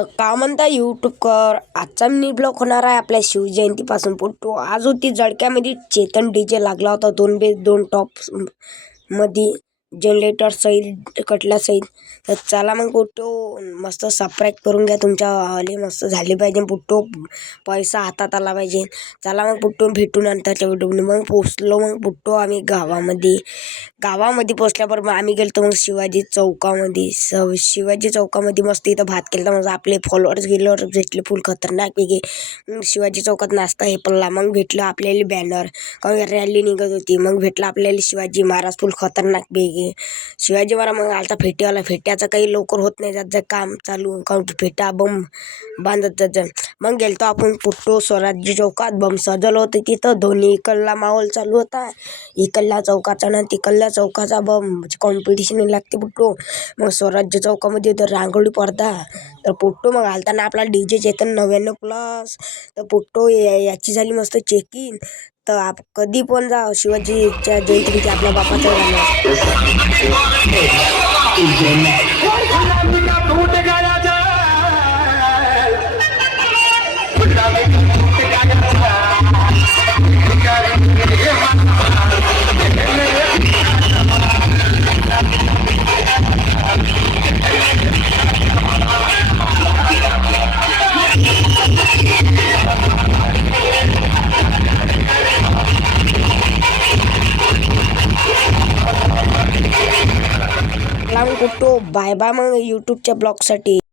तर का म्हणता यूट्यूबवर आजचा मिनी ब्लॉग होणार आहे आपल्या शिवजयंतीपासून. फोटो आज होती जळक्यामध्ये चेतन डीजे लागला होता 2 बेस 2 टॉप मध्ये जनरेटर सहित कटला सहित. तर चला मग फोटो मस्त सबस्क्राईब करून घ्या, तुमच्या आले मस्त झाले पाहिजे फोटो, पैसा हातात आला पाहिजे. चला मग फोटो भेटून नंतरच्या व्हिडिओ. मग पोचलो मग फोटो आम्ही गावामध्ये पोचल्यावर मग आम्ही गेलो मग शिवाजी चौकामध्ये. शिवाजी चौकामध्ये मस्त इथं भात केला. मग आपले फॉलोअर्स गेल्यावर भेटले फुल खतरनाक पैकी. शिवाजी चौकात नाश्ता हे पडला. मग भेटलं आपल्याला बॅनर, कारण रॅली निघत होती. मग भेटलं आपल्याला शिवाजी महाराज फुल खतरनाक पैकी. शिवाजी महाराज मग आलता फेट्यावाला. फेट्याचं काही लवकर होत नाही, त्याचं काम चालू, कारण फेटा बम बांधत त्याचं. मग गेलतो आपण फोटो स्वराज्य चौकात. बम सजल होतं तिथं. दोन्ही इकडला माहोल चालू होता, इकडल्या चौकाचा ना तिकडल्या चौकाचा बम कॉम्पिटिशन लागते फोटो. मग स्वराज्य चौकामध्ये तर रांगोळी पडदा. तर फोटो मग आलताना आपला डीजे चेतन 99+. तर फोटो याची झाली मस्त चेकिंग. तर कधी पण जा शिवाजीच्या जयंती आपल्या बापाचं फोटो. बाय बाय मग यूट्यूबच्या ब्लॉगसाठी.